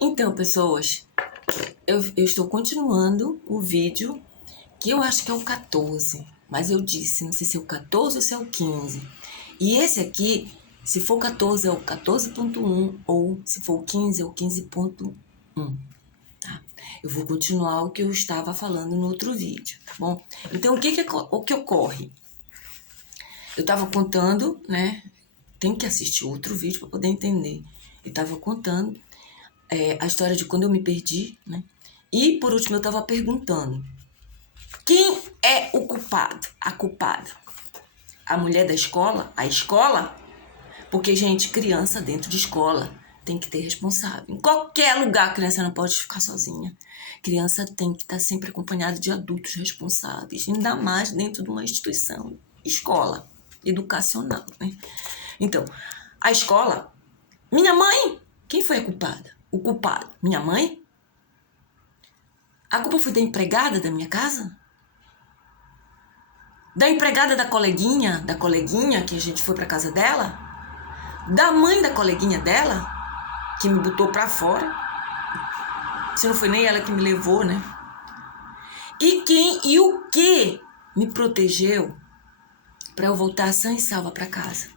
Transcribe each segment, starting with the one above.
Então, pessoas, eu estou continuando o vídeo, que eu acho que é o 14, mas eu disse, não sei se é o 14 ou se é o 15. E esse aqui, se for o 14, é o 14.1, ou se for o 15, é o 15.1, tá? Eu vou continuar o que eu estava falando no outro vídeo, tá bom? Então, o que ocorre? Eu estava contando, né? Tem que assistir outro vídeo para poder entender. Eu estava contando a história de quando eu me perdi, né? E, por último, eu estava perguntando: quem é o culpado? A culpada? A mulher da escola? A escola? Porque, gente, criança dentro de escola tem que ter responsável. Em qualquer lugar, a criança não pode ficar sozinha. Criança tem que estar sempre acompanhada de adultos responsáveis, ainda mais dentro de uma instituição, escola educacional, né? Então, a escola, minha mãe, quem foi a culpada? O culpado, minha mãe? A culpa foi da empregada da minha casa? Da empregada da coleguinha que a gente foi pra casa dela? Da mãe da coleguinha dela, que me botou pra fora? Se não foi nem ela que me levou, né? E quem e o que me protegeu pra eu voltar sã e salva pra casa?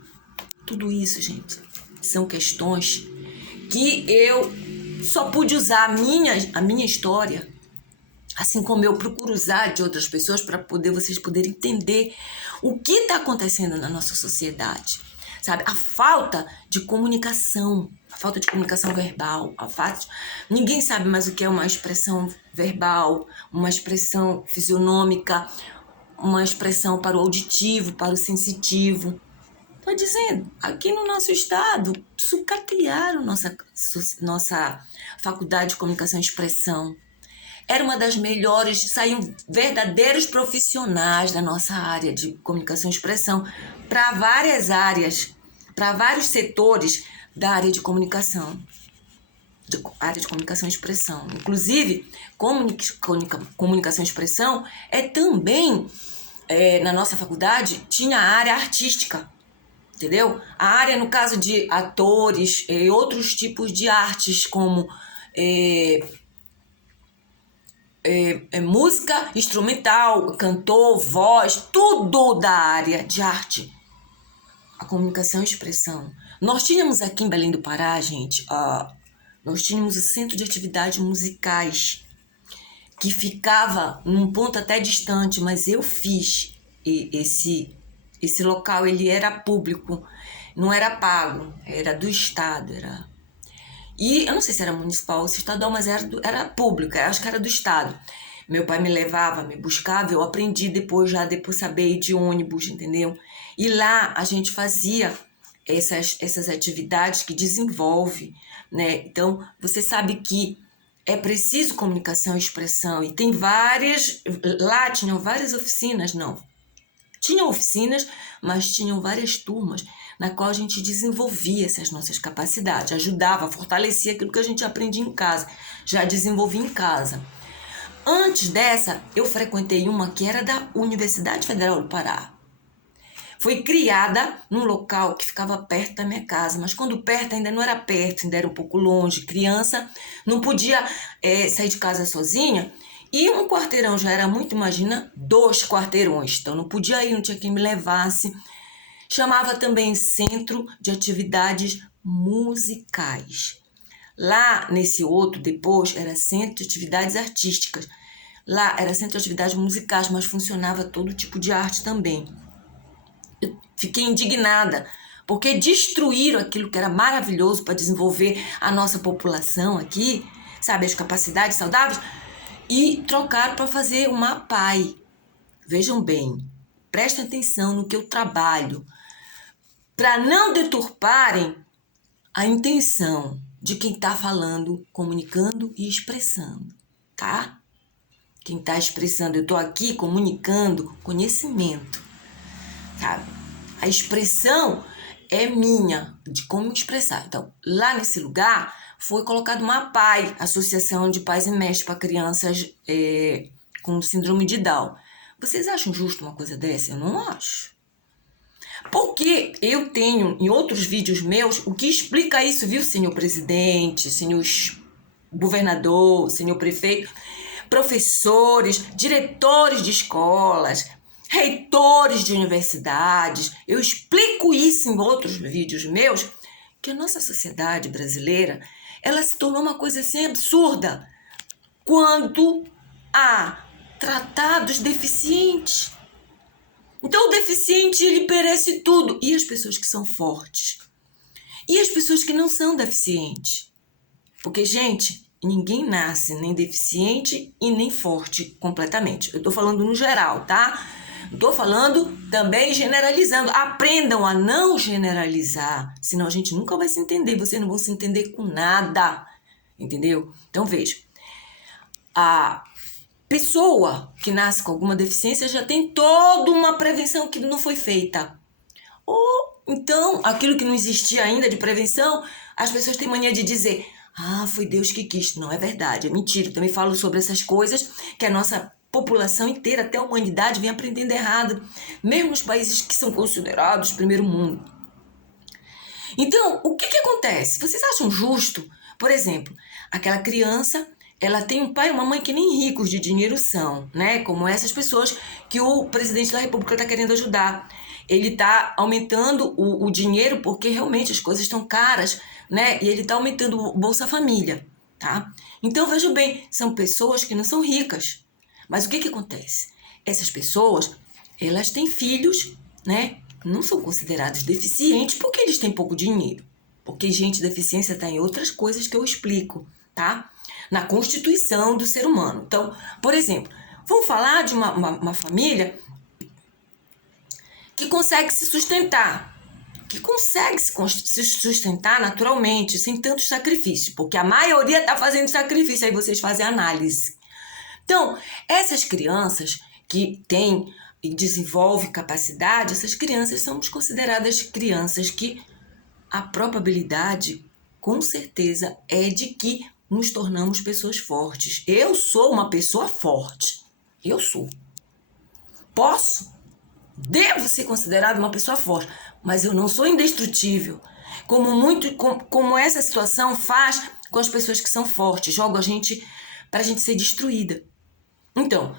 Tudo isso, gente, são questões que eu só pude usar a minha história, assim como eu procuro usar de outras pessoas para poder vocês poderem entender o que está acontecendo na nossa sociedade, sabe? A falta de comunicação verbal, ninguém sabe mais o que é uma expressão verbal, uma expressão fisionômica, uma expressão para o auditivo, para o sensitivo. Estou dizendo, aqui no nosso estado, sucatearam nossa faculdade de comunicação e expressão. Era uma das melhores, saíam verdadeiros profissionais da nossa área de comunicação e expressão para várias áreas, para vários setores da área de comunicação. Área de comunicação e expressão. Inclusive, comunicação e expressão é também, na nossa faculdade, tinha a área artística. Entendeu? A área, no caso de atores e outros tipos de artes, como música instrumental, cantor, voz, tudo da área de arte. A comunicação e expressão. Nós tínhamos aqui em Belém do Pará, gente, nós tínhamos o Centro de Atividades Musicais, que ficava num ponto até distante, mas eu fiz esse local, ele era público, não era pago, era do estado, E eu não sei se era municipal ou se estadual, mas era público, acho que era do estado. Meu pai me levava, me buscava, eu aprendi depois saber ir de ônibus, entendeu? E lá a gente fazia essas atividades que desenvolve, né? Então, você sabe que é preciso comunicação e expressão, e tem lá tinham várias oficinas, não. Tinham oficinas, mas tinham várias turmas na qual a gente desenvolvia essas nossas capacidades, ajudava, fortalecia aquilo que a gente aprendia em casa, já desenvolvia em casa. Antes dessa, eu frequentei uma que era da Universidade Federal do Pará. Foi criada num local que ficava perto da minha casa, mas quando perto ainda não era perto, ainda era um pouco longe. Criança não podia sair de casa sozinha, e um quarteirão já era muito, imagina, 2 quarteirões. Então não podia ir, não tinha quem me levasse. Chamava também Centro de Atividades Musicais. Lá nesse outro, depois, era Centro de Atividades Artísticas. Lá era Centro de Atividades Musicais, mas funcionava todo tipo de arte também. Eu fiquei indignada, porque destruíram aquilo que era maravilhoso para desenvolver a nossa população aqui, sabe, as capacidades saudáveis, e trocaram para fazer uma PAI. Vejam bem, prestem atenção no que eu trabalho, para não deturparem a intenção de quem está falando, comunicando e expressando, tá? Quem está expressando, eu estou aqui comunicando conhecimento, sabe? A expressão é minha, de como expressar. Então, lá nesse lugar, foi colocado uma PAI, Associação de Pais e Mestres para Crianças com Síndrome de Down. Vocês acham justo uma coisa dessa? Eu não acho. Porque eu tenho, em outros vídeos meus, o que explica isso, viu, senhor presidente, senhores governador, senhor prefeito, professores, diretores de escolas, reitores de universidades. Eu explico isso em outros vídeos meus, que a nossa sociedade brasileira, ela se tornou uma coisa assim absurda quanto a tratar dos deficientes. Então o deficiente, ele merece tudo. E as pessoas que são fortes? E as pessoas que não são deficientes? Porque, gente, ninguém nasce nem deficiente e nem forte completamente. Eu tô falando no geral, tá? Tô falando também generalizando. Aprendam a não generalizar, senão a gente nunca vai se entender. Vocês não vão se entender com nada, entendeu? Então, veja. A pessoa que nasce com alguma deficiência já tem toda uma prevenção que não foi feita. Ou então, aquilo que não existia ainda de prevenção, as pessoas têm mania de dizer: ah, foi Deus que quis. Não é verdade, é mentira. Eu também falo sobre essas coisas que a nossa população inteira, até a humanidade, vem aprendendo errado, mesmo nos países que são considerados primeiro mundo. Então, o que acontece? Vocês acham justo, por exemplo, aquela criança, ela tem um pai e uma mãe que nem ricos de dinheiro são, né? Como essas pessoas que o presidente da República está querendo ajudar. Ele está aumentando o dinheiro porque realmente as coisas estão caras, né? E ele está aumentando o Bolsa Família, tá? Então, veja bem, são pessoas que não são ricas. Mas o que acontece? Essas pessoas, elas têm filhos, né? Não são considerados deficientes porque eles têm pouco dinheiro. Porque, gente, deficiência está em outras coisas que eu explico, tá? Na constituição do ser humano. Então, por exemplo, vamos falar de uma família que consegue se sustentar, que consegue se sustentar naturalmente, sem tanto sacrifício, porque a maioria está fazendo sacrifício, aí vocês fazem análise. Então, essas crianças que têm e desenvolvem capacidade, essas crianças são consideradas crianças que a probabilidade, com certeza, é de que nos tornamos pessoas fortes. Eu sou uma pessoa forte. Eu sou. Devo ser considerada uma pessoa forte, mas eu não sou indestrutível. Como essa situação faz com as pessoas que são fortes, joga a gente para a gente ser destruída. Então,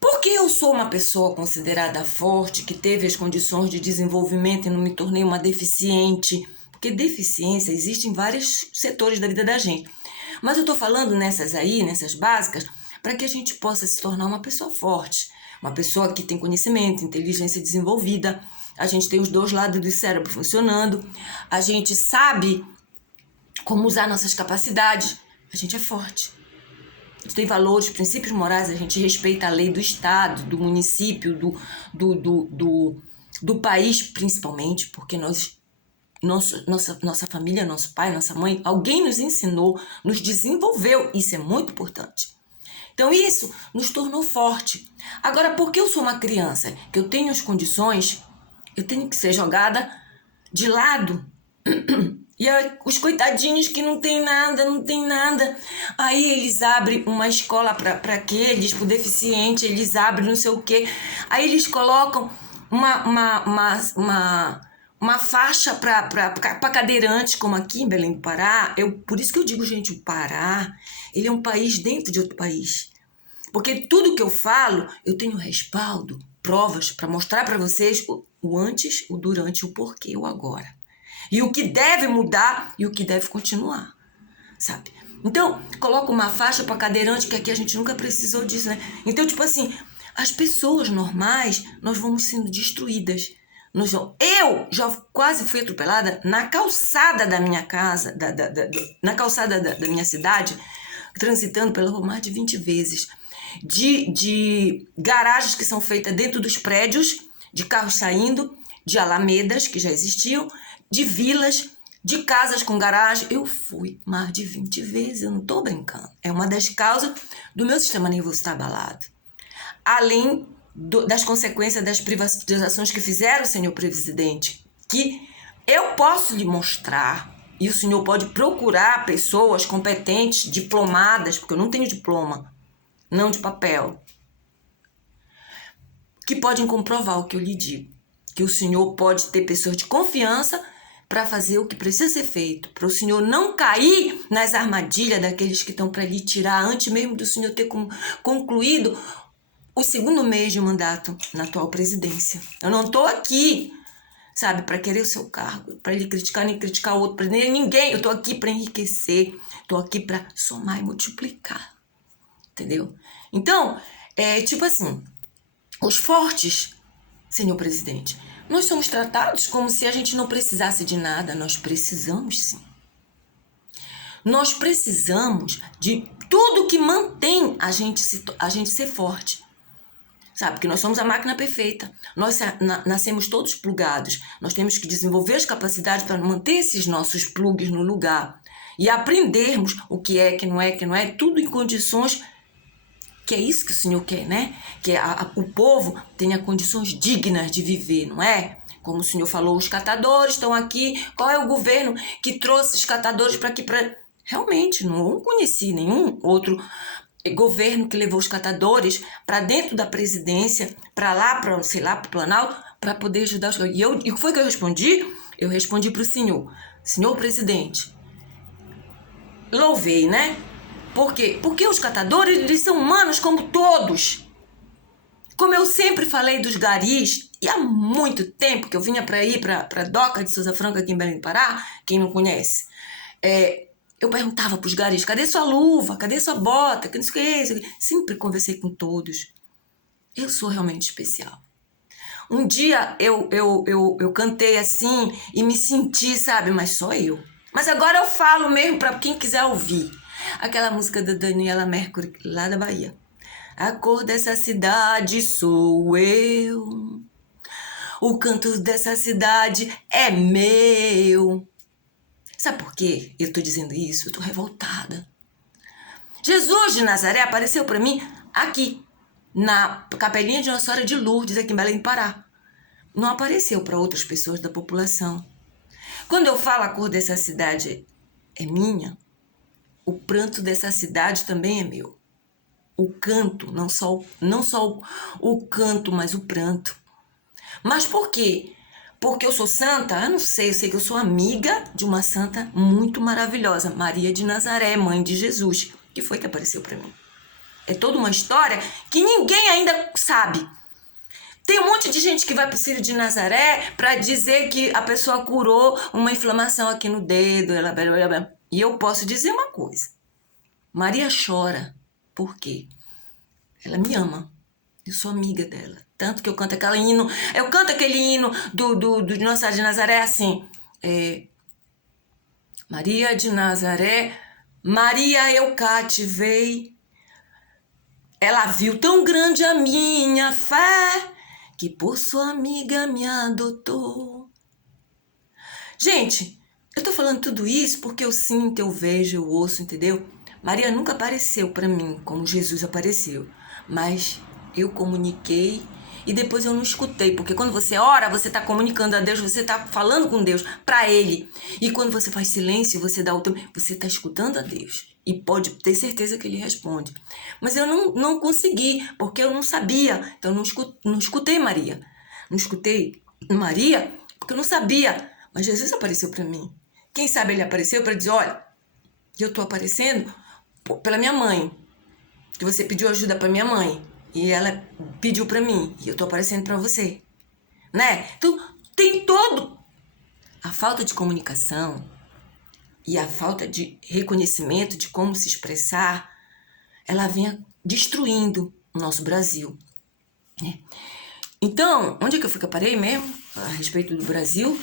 por que eu sou uma pessoa considerada forte, que teve as condições de desenvolvimento e não me tornei uma deficiente? Porque deficiência existe em vários setores da vida da gente. Mas eu estou falando nessas básicas, para que a gente possa se tornar uma pessoa forte. Uma pessoa que tem conhecimento, inteligência desenvolvida. A gente tem os dois lados do cérebro funcionando. A gente sabe como usar nossas capacidades. A gente é forte. A gente tem valores, princípios morais. A gente respeita a lei do estado, do município, do país, principalmente, porque nossa família, nosso pai, nossa mãe, alguém nos ensinou, nos desenvolveu. Isso é muito importante. Então isso nos tornou forte. Agora, porque eu sou uma criança, que eu tenho as condições, eu tenho que ser jogada de lado. E os coitadinhos que não tem nada. Aí eles abrem uma escola para aqueles, para o deficiente, eles abrem não sei o quê. Aí eles colocam uma faixa para cadeirantes, como aqui em Belém do Pará. Por isso que eu digo, gente, o Pará, ele é um país dentro de outro país. Porque tudo que eu falo, eu tenho respaldo, provas para mostrar para vocês o antes, o durante, o porquê, o agora. E o que deve mudar e o que deve continuar, sabe? Então, coloca uma faixa para cadeirante, que aqui a gente nunca precisou disso, né? Então, tipo assim, as pessoas normais, nós vamos sendo destruídas. Eu já quase fui atropelada na calçada da minha casa, na calçada da minha cidade, transitando pela rua mais de 20 vezes. De garagens que são feitas dentro dos prédios, de carros saindo, de alamedas que já existiam, de vilas, de casas com garagem. Eu fui mais de 20 vezes, eu não estou brincando. É uma das causas do meu sistema nervoso estar abalado. Além das consequências das privatizações que fizeram, senhor presidente, que eu posso lhe mostrar, e o senhor pode procurar pessoas competentes, diplomadas, porque eu não tenho diploma, não de papel, que podem comprovar o que eu lhe digo. Que o senhor pode ter pessoas de confiança para fazer o que precisa ser feito, para o senhor não cair nas armadilhas daqueles que estão para lhe tirar antes mesmo do senhor ter concluído o 2º mês de mandato na atual presidência. Eu não estou aqui, sabe, para querer o seu cargo, para lhe criticar, nem criticar o outro, para ninguém. Eu estou aqui para enriquecer, estou aqui para somar e multiplicar, entendeu? Então, tipo assim, os fortes, senhor presidente, nós somos tratados como se a gente não precisasse de nada. Nós precisamos, sim. Nós precisamos de tudo que mantém a gente ser forte. Sabe? Porque nós somos a máquina perfeita. Nós nascemos todos plugados. Nós temos que desenvolver as capacidades para manter esses nossos plugs no lugar. E aprendermos o que é, que não é, tudo em condições que é isso que o Senhor quer, né? Que o povo tenha condições dignas de viver, não é? Como o Senhor falou, os catadores estão aqui. Qual é o governo que trouxe os catadores para aqui? Realmente, não conheci nenhum outro governo que levou os catadores para dentro da presidência, para lá, para, sei lá, para o Planalto, para poder ajudar os... E o que foi que eu respondi? Eu respondi para o senhor: senhor presidente, louvei, né? Por quê? Porque os catadores, eles são humanos como todos. Como eu sempre falei dos garis, e há muito tempo que eu vinha para ir para a Doca de Souza Franca aqui em Belém do Pará, quem não conhece, eu perguntava para os garis: cadê sua luva? Cadê sua bota? Que não sei o que é isso? Sempre conversei com todos. Eu sou realmente especial. Um dia eu cantei assim e me senti, sabe? Mas só eu. Mas agora eu falo mesmo para quem quiser ouvir. Aquela música da Daniela Mercury, lá da Bahia. A cor dessa cidade sou eu. O canto dessa cidade é meu. Sabe por quê eu tô dizendo isso? Eu tô revoltada. Jesus de Nazaré apareceu para mim aqui, na capelinha de Nossa Senhora de Lourdes, aqui em Belém do Pará. Não apareceu para outras pessoas da população. Quando eu falo a cor dessa cidade é minha, o pranto dessa cidade também é meu. O canto, não só o canto, mas o pranto. Mas por quê? Porque eu sou santa? Eu não sei, eu sei que eu sou amiga de uma santa muito maravilhosa, Maria de Nazaré, mãe de Jesus, que foi que apareceu para mim. É toda uma história que ninguém ainda sabe. Tem um monte de gente que vai pro Círio de Nazaré para dizer que a pessoa curou uma inflamação aqui no dedo. E eu posso dizer uma coisa. Maria chora. Por quê? Ela me ama. Eu sou amiga dela. Tanto que eu canto aquele hino. Eu canto aquele hino do Nossa Senhora de Nazaré assim. Maria de Nazaré, Maria eu cativei. Ela viu tão grande a minha fé que por sua amiga me adotou. Gente, eu tô falando tudo isso porque eu sinto, eu vejo, eu ouço, entendeu? Maria nunca apareceu para mim como Jesus apareceu, mas eu comuniquei e depois eu não escutei, porque quando você ora, você tá comunicando a Deus, você tá falando com Deus, para Ele. E quando você faz silêncio, você dá o tempo, você tá escutando a Deus. E pode ter certeza que Ele responde. Mas eu não consegui, porque eu não sabia. Então não escutei Maria. Não escutei Maria porque eu não sabia. Mas Jesus apareceu para mim. Quem sabe Ele apareceu para dizer: olha, eu tô aparecendo pela minha mãe. Que você pediu ajuda para minha mãe. E ela pediu para mim. E eu tô aparecendo para você. Né? Então tem todo. A falta de comunicação e a falta de reconhecimento de como se expressar, ela vem destruindo o nosso Brasil. Né? Então, onde é que eu parei mesmo? A respeito do Brasil.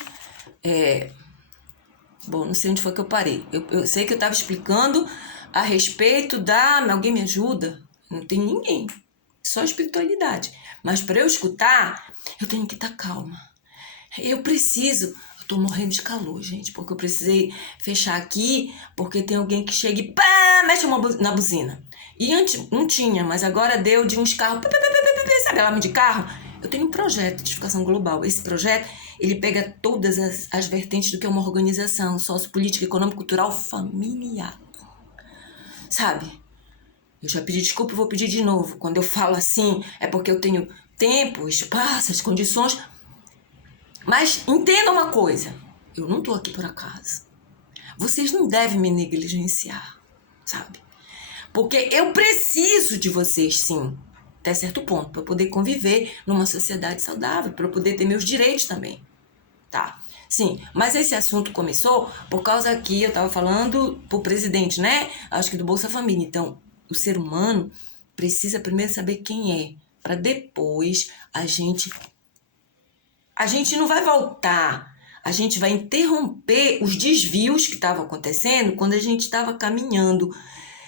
Bom, não sei onde foi que eu parei. Eu sei que eu estava explicando a respeito da... Alguém me ajuda? Não tem ninguém. Só espiritualidade. Mas para eu escutar, eu tenho que estar calma. Eu preciso... Tô morrendo de calor, gente, porque eu precisei fechar aqui, porque tem alguém que chega e pá, mexe na buzina. E antes não tinha, mas agora deu de uns carros, sabe alarme de carro? Eu tenho um projeto de edificação global. Esse projeto, ele pega todas as vertentes do que é uma organização sociopolítica, econômica, cultural, familiar. Sabe? Eu já pedi desculpa e vou pedir de novo. Quando eu falo assim, é porque eu tenho tempo, espaço, as condições... Mas entenda uma coisa, Eu não tô aqui por acaso. Vocês não devem me negligenciar, sabe? Porque eu preciso de vocês, sim, até certo ponto, para poder conviver numa sociedade saudável, para poder ter meus direitos também, tá? Sim, mas esse assunto começou por causa que eu estava falando pro presidente, né? Acho que do Bolsa Família. Então, o ser humano precisa primeiro saber quem é, para depois a gente não vai voltar. A gente vai interromper os desvios que estavam acontecendo quando a gente estava caminhando,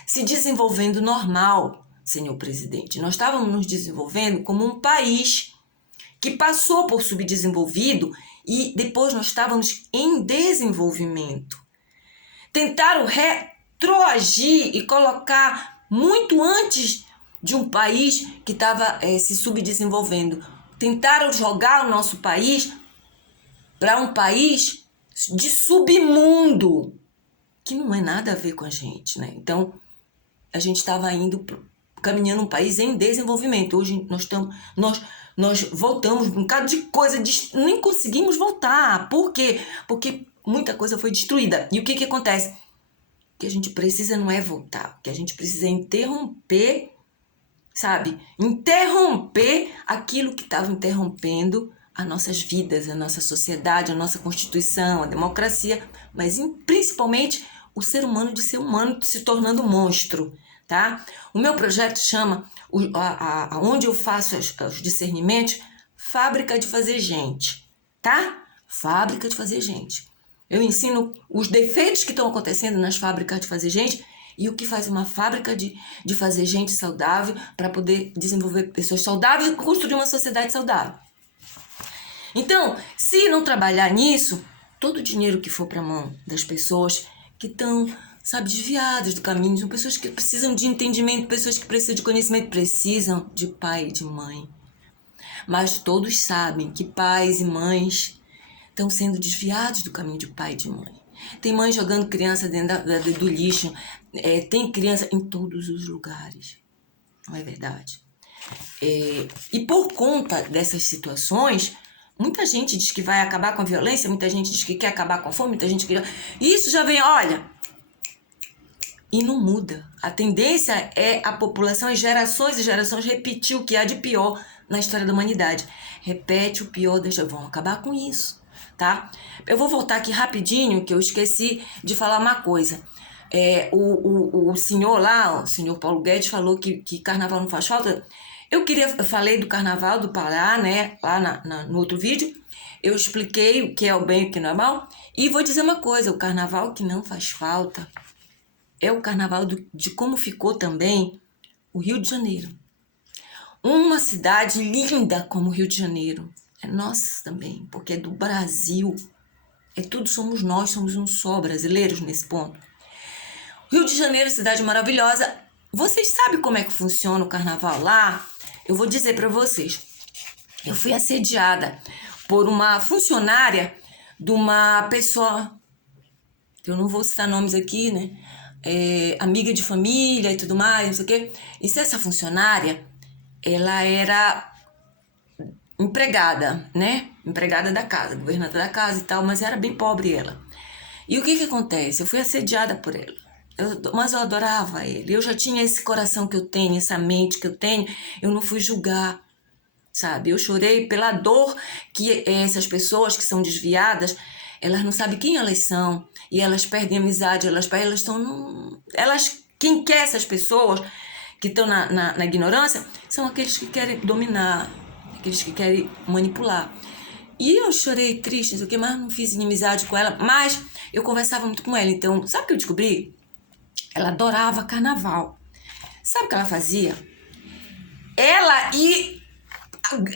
se desenvolvendo normal, senhor presidente. Nós estávamos nos desenvolvendo como um país que passou por subdesenvolvido e depois nós estávamos em desenvolvimento. Tentaram retroagir e colocar muito antes de um país que estava se subdesenvolvendo. Tentaram jogar o nosso país para um país de submundo, que não é nada a ver com a gente, né? Então, a gente estava caminhando um país em desenvolvimento. Hoje nós voltamos um bocado de coisa, nem conseguimos voltar. Por quê? Porque muita coisa foi destruída. E o que acontece? O que a gente precisa não é voltar. O que a gente precisa é interromper, sabe? Interromper aquilo que estava interrompendo as nossas vidas, a nossa sociedade, a nossa Constituição, a democracia, mas principalmente o ser humano de ser humano se tornando monstro, tá? O meu projeto chama, onde eu faço os discernimentos, Fábrica de Fazer Gente, tá? Fábrica de Fazer Gente. Eu ensino os defeitos que estão acontecendo nas fábricas de fazer gente e o que faz uma fábrica de fazer gente saudável para poder desenvolver pessoas saudáveis e construir uma sociedade saudável. Então, se não trabalhar nisso, todo o dinheiro que for para a mão das pessoas que estão, sabe, desviadas do caminho, são pessoas que precisam de entendimento, pessoas que precisam de conhecimento, precisam de pai e de mãe. Mas todos sabem que pais e mães estão sendo desviados do caminho de pai e de mãe. Tem mãe jogando criança dentro do lixo, tem criança em todos os lugares, não é verdade? E por conta dessas situações, muita gente diz que vai acabar com a violência, muita gente diz que quer acabar com a fome, muita gente que... Isso já vem, olha, e não muda. A tendência é a população, as gerações e gerações, repetir o que há de pior na história da humanidade. Repete o pior, vamos acabar com isso, tá? Eu vou voltar aqui rapidinho, que eu esqueci de falar uma coisa. O senhor lá, o senhor Paulo Guedes, falou que carnaval não faz falta. Eu falei do carnaval do Pará, né, lá no outro vídeo. Eu expliquei o que é o bem e o que não é mal. E vou dizer uma coisa, o carnaval que não faz falta é o carnaval de como ficou também o Rio de Janeiro. Uma cidade linda como o Rio de Janeiro. É nossa também, porque é do Brasil. Somos nós, somos um só, brasileiros nesse ponto. Rio de Janeiro, cidade maravilhosa. Vocês sabem como é que funciona o carnaval lá? Eu vou dizer para vocês. Eu fui assediada por uma funcionária de uma pessoa, eu não vou citar nomes aqui, né? Amiga de família e tudo mais, não sei o quê. E se essa funcionária, ela era empregada, né? Empregada da casa, governanta da casa e tal, mas era bem pobre ela. E o que acontece? Eu fui assediada por ela. Mas eu adorava ele. Eu já tinha esse coração que eu tenho, essa mente que eu tenho. Eu não fui julgar, sabe? Eu chorei pela dor que essas pessoas que são desviadas, elas não sabem quem elas são. E elas perdem amizade, quem quer essas pessoas que estão na ignorância são aqueles que querem dominar, aqueles que querem manipular. E eu chorei triste, não sei o quê, mas não fiz inimizade com ela. Mas eu conversava muito com ela. Então, sabe o que eu descobri? Ela adorava carnaval. Sabe o que ela fazia? Ela e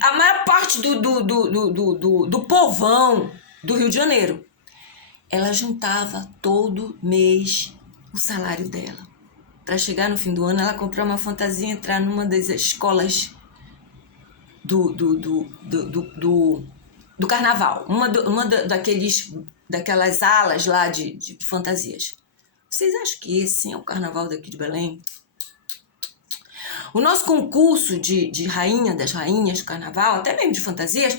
a maior parte do povão do Rio de Janeiro, ela juntava todo mês o salário dela. Para chegar no fim do ano, ela comprar uma fantasia e entrar numa das escolas do carnaval. Daquelas alas lá de fantasias. Vocês acham que esse é o carnaval daqui de Belém? O nosso concurso de rainha das rainhas do carnaval, até mesmo de fantasias,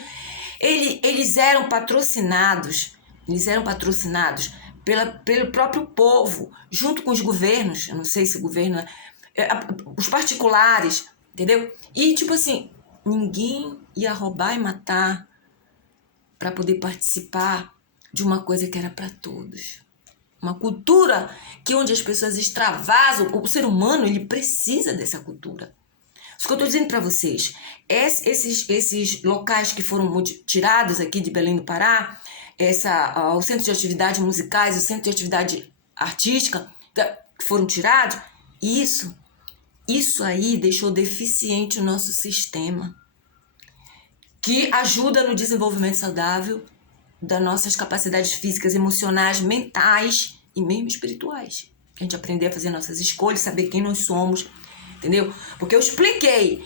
eles eram patrocinados eles eram patrocinados pelo próprio povo, junto com os governos, eu não sei se o governo... os particulares, entendeu? E, tipo assim, ninguém ia roubar e matar para poder participar de uma coisa que era para todos. Uma cultura que onde as pessoas extravasam, o ser humano, ele precisa dessa cultura. Isso que eu estou dizendo para vocês, esses locais que foram tirados aqui de Belém do Pará, o centro de atividades musicais, o centro de atividade artística, que foram tirados, isso aí deixou deficiente o nosso sistema, que ajuda no desenvolvimento saudável das nossas capacidades físicas, emocionais, mentais e mesmo espirituais. A gente aprender a fazer nossas escolhas, saber quem nós somos, entendeu? Porque eu expliquei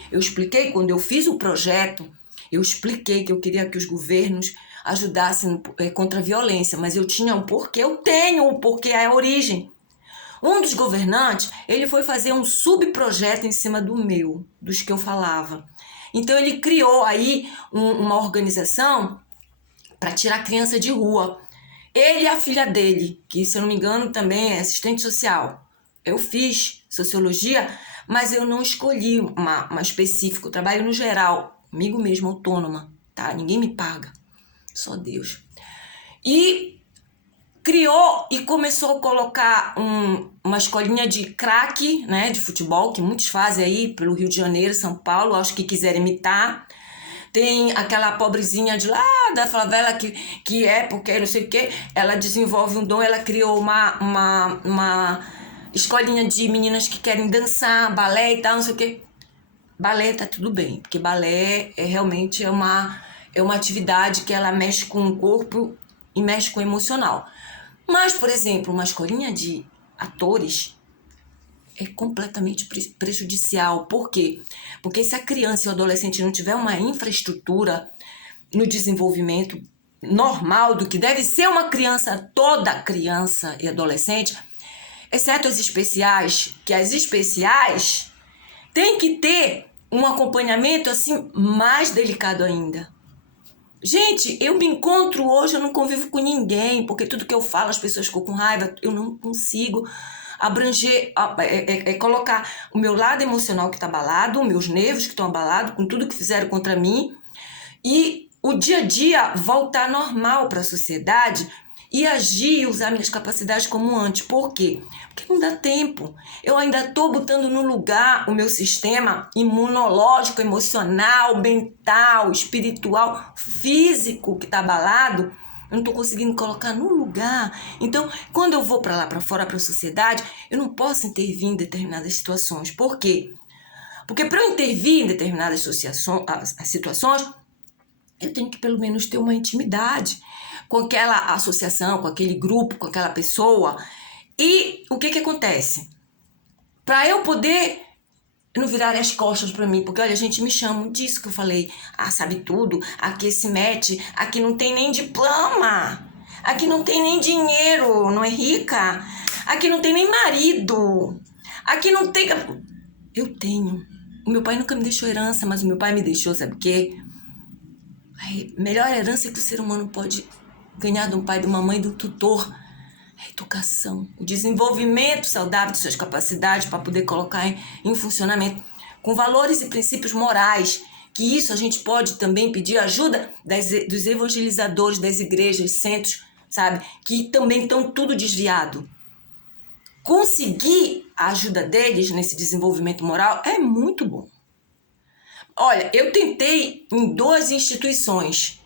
quando eu fiz o projeto, eu expliquei que eu queria que os governos ajudassem contra a violência, mas eu tinha um porquê, eu tenho um porquê, é a origem. Um dos governantes, ele foi fazer um subprojeto em cima dos que eu falava. Então ele criou aí uma organização para tirar criança de rua. Ele e a filha dele, que se eu não me engano também é assistente social. Eu fiz sociologia, mas eu não escolhi uma específica, eu trabalho no geral, comigo mesmo, autônoma, tá? Ninguém me paga, só Deus. E criou e começou a colocar uma escolinha de craque, né, de futebol, que muitos fazem aí pelo Rio de Janeiro, São Paulo, acho que quiserem imitar. Tem aquela pobrezinha de lá da favela que é porque não sei o que, ela desenvolve um dom, ela criou uma escolinha de meninas que querem dançar, balé e tal, não sei o que. Balé tá tudo bem, porque balé realmente é uma atividade que ela mexe com o corpo e mexe com o emocional. Mas, por exemplo, uma escolinha de atores é completamente prejudicial. Por quê? Porque se a criança e o adolescente não tiver uma infraestrutura no desenvolvimento normal do que deve ser uma criança, toda criança e adolescente, exceto as especiais, que as especiais têm que ter um acompanhamento assim mais delicado ainda. Gente, eu me encontro hoje, eu não convivo com ninguém, porque tudo que eu falo as pessoas ficam com raiva, eu não consigo abranger, colocar o meu lado emocional que está abalado, meus nervos que estão abalados, com tudo que fizeram contra mim, e o dia a dia voltar normal para a sociedade e agir e usar minhas capacidades como antes. Por quê? Porque não dá tempo. Eu ainda estou botando no lugar o meu sistema imunológico, emocional, mental, espiritual, físico que está abalado. Eu não estou conseguindo colocar no lugar. Então, quando eu vou para lá, para fora, para a sociedade, eu não posso intervir em determinadas situações. Por quê? Porque para eu intervir em determinadas situações, eu tenho que pelo menos ter uma intimidade com aquela associação, com aquele grupo, com aquela pessoa. E o que acontece? Para eu poder não virar as costas para mim, porque olha, a gente me chama disso que eu falei, sabe tudo, aqui se mete, aqui não tem nem diploma, aqui não tem nem dinheiro, não é rica, aqui não tem nem marido, aqui não tem... Eu tenho. O meu pai nunca me deixou herança, mas o meu pai me deixou, sabe o quê? A melhor herança que o ser humano pode ganhar de um pai, de uma mãe, de um tutor, é a educação, o desenvolvimento saudável de suas capacidades para poder colocar em funcionamento, com valores e princípios morais, que isso a gente pode também pedir ajuda dos evangelizadores das igrejas, centros, sabe, que também estão tudo desviado. Conseguir a ajuda deles nesse desenvolvimento moral é muito bom. Olha, eu tentei em 2 instituições.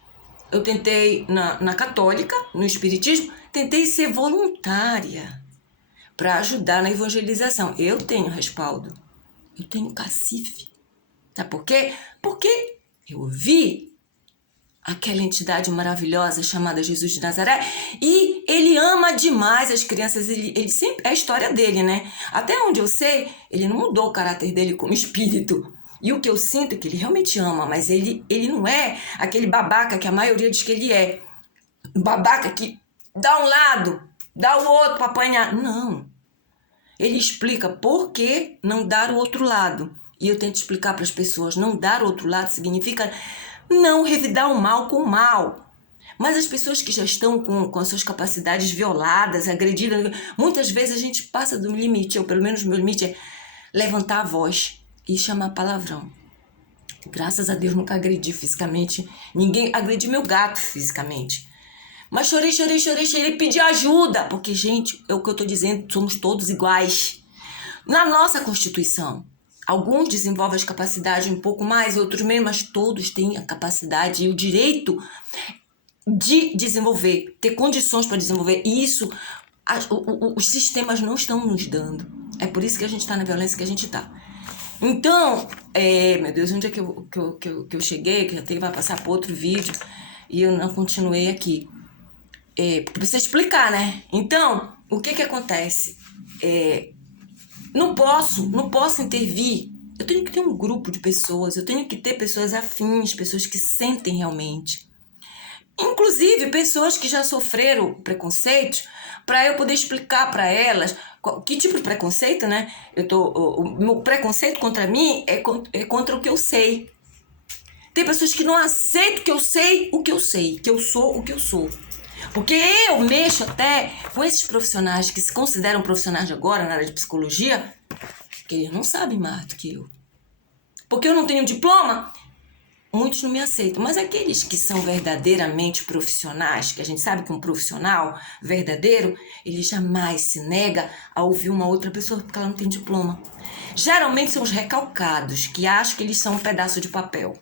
Eu tentei na católica, no espiritismo, tentei ser voluntária para ajudar na evangelização. Eu tenho respaldo, eu tenho cacife. Sabe por quê? Porque eu vi aquela entidade maravilhosa chamada Jesus de Nazaré e ele ama demais as crianças. Ele sempre, é a história dele, né? Até onde eu sei, ele não mudou o caráter dele como espírito. E o que eu sinto é que ele realmente ama, mas ele não é aquele babaca que a maioria diz que ele é. Babaca que dá um lado, dá o outro para apanhar. Não. Ele explica por que não dar o outro lado. E eu tento explicar para as pessoas, não dar o outro lado significa não revidar o mal com o mal. Mas as pessoas que já estão com as suas capacidades violadas, agredidas, muitas vezes a gente passa do limite, ou pelo menos o meu limite é levantar a voz e chamar palavrão. Graças a Deus nunca agredi fisicamente ninguém, agredi meu gato fisicamente. Mas chorei, pedi ajuda, porque, gente, é o que eu tô dizendo, somos todos iguais. Na nossa Constituição, alguns desenvolvem as capacidades um pouco mais, outros menos, mas todos têm a capacidade e o direito de desenvolver, ter condições para desenvolver. E isso, os sistemas não estão nos dando. É por isso que a gente está na violência que a gente está. Então, meu Deus, onde é que eu cheguei? Que já tenho que passar para outro vídeo e eu não continuei aqui. Porque precisa explicar, né? Então, o que acontece? Não posso intervir. Eu tenho que ter um grupo de pessoas, eu tenho que ter pessoas afins, pessoas que sentem realmente. Inclusive, pessoas que já sofreram preconceito, para eu poder explicar para elas que tipo de preconceito, né? O meu preconceito contra mim é contra o que eu sei. Tem pessoas que não aceitam que eu sei o que eu sei, que eu sou o que eu sou. Porque eu mexo até com esses profissionais que se consideram profissionais de agora na área de psicologia, que eles não sabem mais do que eu. Porque eu não tenho diploma, muitos não me aceitam. Mas aqueles que são verdadeiramente profissionais, que a gente sabe que um profissional verdadeiro, ele jamais se nega a ouvir uma outra pessoa porque ela não tem diploma. Geralmente são os recalcados, que acham que eles são um pedaço de papel.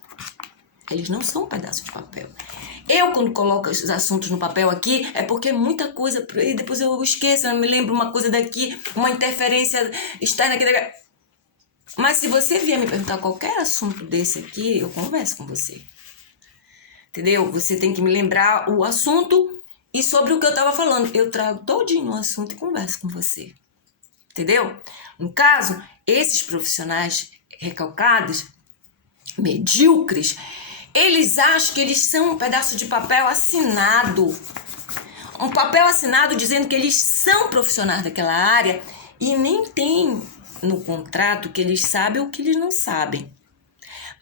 Eles não são um pedaço de papel. Eu, quando coloco esses assuntos no papel aqui, é porque é muita coisa, e depois eu esqueço, eu me lembro uma coisa daqui, uma interferência externa aqui. Mas se você vier me perguntar qualquer assunto desse aqui, eu converso com você. Entendeu? Você tem que me lembrar o assunto e sobre o que eu estava falando. Eu trago todinho o assunto e converso com você. Entendeu? No caso, esses profissionais recalcados, medíocres, eles acham que eles são um pedaço de papel assinado. Um papel assinado dizendo que eles são profissionais daquela área e nem tem no contrato que eles sabem o que eles não sabem.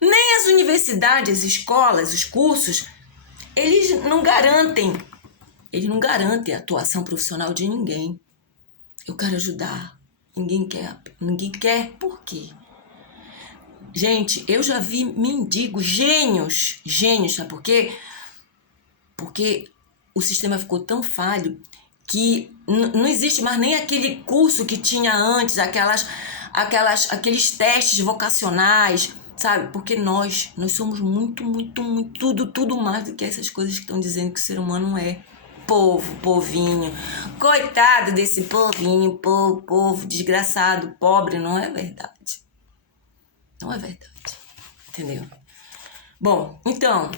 Nem as universidades, as escolas, os cursos, eles não garantem a atuação profissional de ninguém. Eu quero ajudar. Ninguém quer. Por quê? Gente, eu já vi mendigos, gênios, sabe por quê? Porque o sistema ficou tão falho que não existe mais nem aquele curso que tinha antes, aqueles testes vocacionais, sabe? Porque nós somos muito, tudo mais do que essas coisas que estão dizendo que o ser humano é. Povinho. Coitado desse povinho, povo desgraçado, pobre, não é verdade. Não é verdade, entendeu? Bom, então,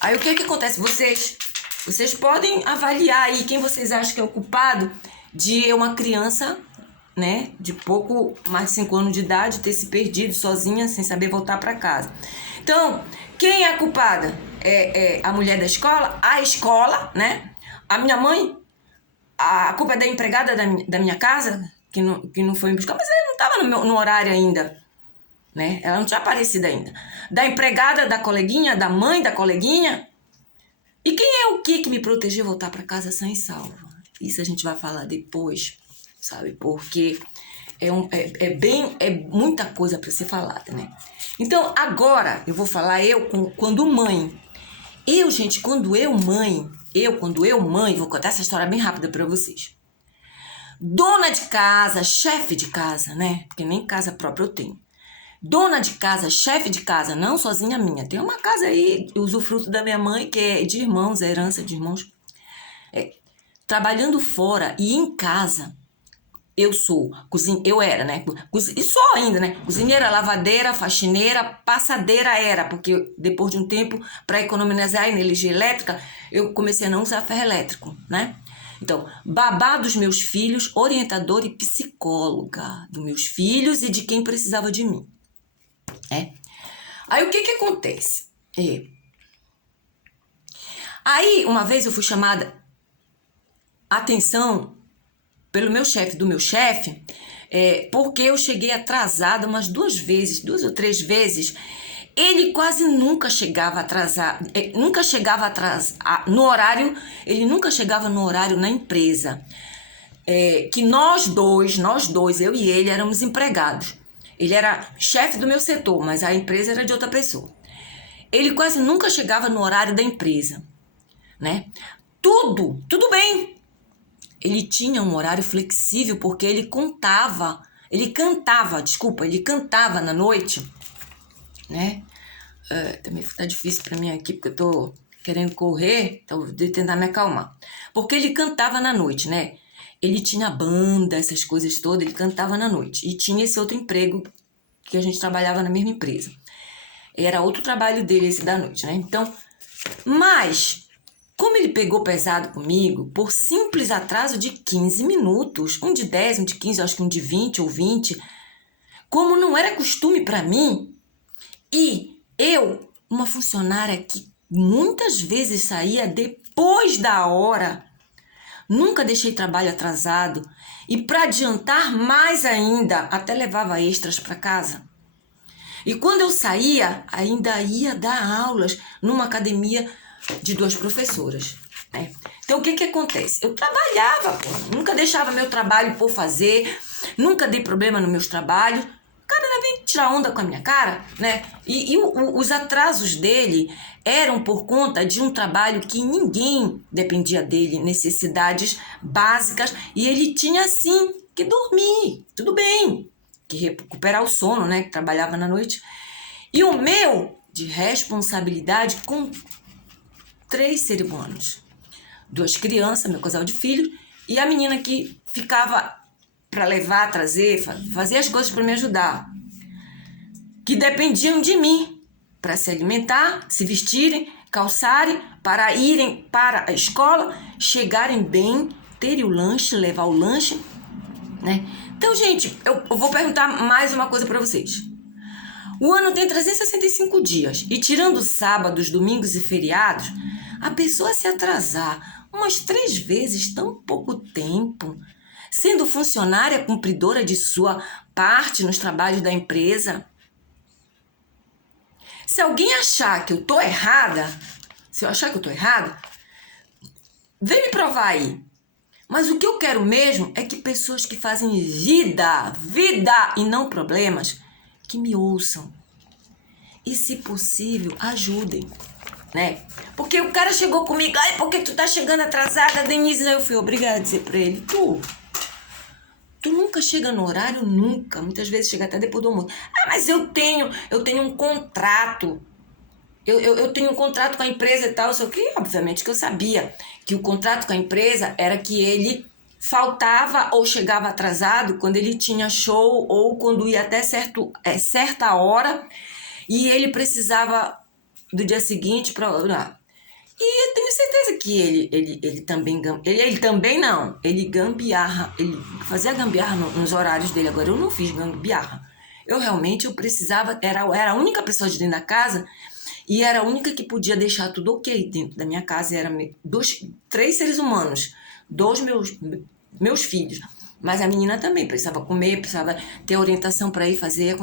aí o que acontece? Vocês podem avaliar aí quem vocês acham que é o culpado de uma criança, né, de pouco mais de 5 anos de idade ter se perdido sozinha, sem saber voltar para casa. Então, quem é a culpada? É a mulher da escola? A escola, né? A minha mãe? A culpa é da empregada da minha casa? Que não foi me buscar, mas ela não estava no horário ainda, né? Ela não tinha aparecido ainda. Da empregada da coleguinha, da mãe da coleguinha. E quem é o que me protegeu voltar para casa sã e salva? Isso a gente vai falar depois, sabe? Porque é muita coisa para ser falada, né? Então, agora eu vou falar quando mãe. Quando eu mãe, vou contar essa história bem rápida para vocês. Dona de casa, chefe de casa, né? Porque nem casa própria eu tenho. Dona de casa, chefe de casa, não sozinha minha. Tem uma casa aí, usufruto da minha mãe, que é de irmãos, é herança de irmãos. Trabalhando fora e em casa, eu era, né? E sou ainda, né? Cozinheira, lavadeira, faxineira, passadeira era, porque depois de um tempo, para economizar energia elétrica, eu comecei a não usar ferro elétrico, né? Então, babá dos meus filhos, orientadora e psicóloga dos meus filhos e de quem precisava de mim. Aí, o que acontece? Aí, uma vez eu fui chamada atenção pelo do meu chefe, porque eu cheguei atrasada umas 2 ou 3 vezes. Ele quase nunca chegava atrasado, nunca chegava atrasado no horário, ele nunca chegava no horário na empresa. Que nós dois, eu e ele, éramos empregados. Ele era chefe do meu setor, mas a empresa era de outra pessoa. Ele quase nunca chegava no horário da empresa, né? Tudo bem. Ele tinha um horário flexível porque ele cantava na noite, né? Também tá difícil pra mim aqui porque eu tô querendo correr, então vou tentar me acalmar. Porque ele cantava na noite, né? Ele tinha banda, essas coisas todas, ele cantava na noite. E tinha esse outro emprego que a gente trabalhava na mesma empresa. Era outro trabalho dele esse da noite, né? Então, mas, como ele pegou pesado comigo, por simples atraso de 15 minutos, um de 10, um de 15, acho que um de 20 ou 20, como não era costume para mim, e eu, uma funcionária que muitas vezes saía depois da hora, nunca deixei trabalho atrasado e para adiantar mais ainda, até levava extras para casa. E quando eu saía, ainda ia dar aulas numa academia de 2 professoras, né? Então, o que acontece? Eu trabalhava, nunca deixava meu trabalho por fazer, nunca dei problema nos meus trabalhos. O cara vem tirar onda com a minha cara, né? E os atrasos dele eram por conta de um trabalho que ninguém dependia dele, necessidades básicas, e ele tinha, sim, que dormir, tudo bem, que recuperar o sono, né? Que trabalhava na noite. E o meu, de responsabilidade com 3 seres humanos. 2 crianças, meu casal de filhos, e a menina que ficava para levar, trazer, fazer as coisas para me ajudar. Que dependiam de mim para se alimentar, se vestirem, calçarem, para irem para a escola, chegarem bem, terem o lanche, levar o lanche, né? Então, gente, eu vou perguntar mais uma coisa para vocês. O ano tem 365 dias e tirando sábados, domingos e feriados, a pessoa se atrasar umas 3 vezes tão pouco tempo, sendo funcionária cumpridora de sua parte nos trabalhos da empresa. Se alguém achar que eu tô errada, vem me provar aí. Mas o que eu quero mesmo é que pessoas que fazem vida e não problemas, que me ouçam. E, se possível, ajudem, né? Porque o cara chegou comigo, ai, por que tu tá chegando atrasada, Denise? Eu fui obrigada a dizer pra ele, tu nunca chega no horário, nunca. Muitas vezes chega até depois do almoço. Ah, mas eu tenho um contrato. Eu tenho um contrato com a empresa e tal, só que, obviamente, que eu sabia que o contrato com a empresa era que ele faltava ou chegava atrasado quando ele tinha show ou quando ia até certa hora e ele precisava do dia seguinte para... E eu tenho certeza que ele gambiarra, ele fazia gambiarra nos horários dele. Agora, eu não fiz gambiarra. Eu precisava, era a única pessoa de dentro da casa e era a única que podia deixar tudo ok dentro da minha casa. Era 3 seres humanos, 2 meus filhos. Mas a menina também precisava comer, precisava ter orientação para ir fazer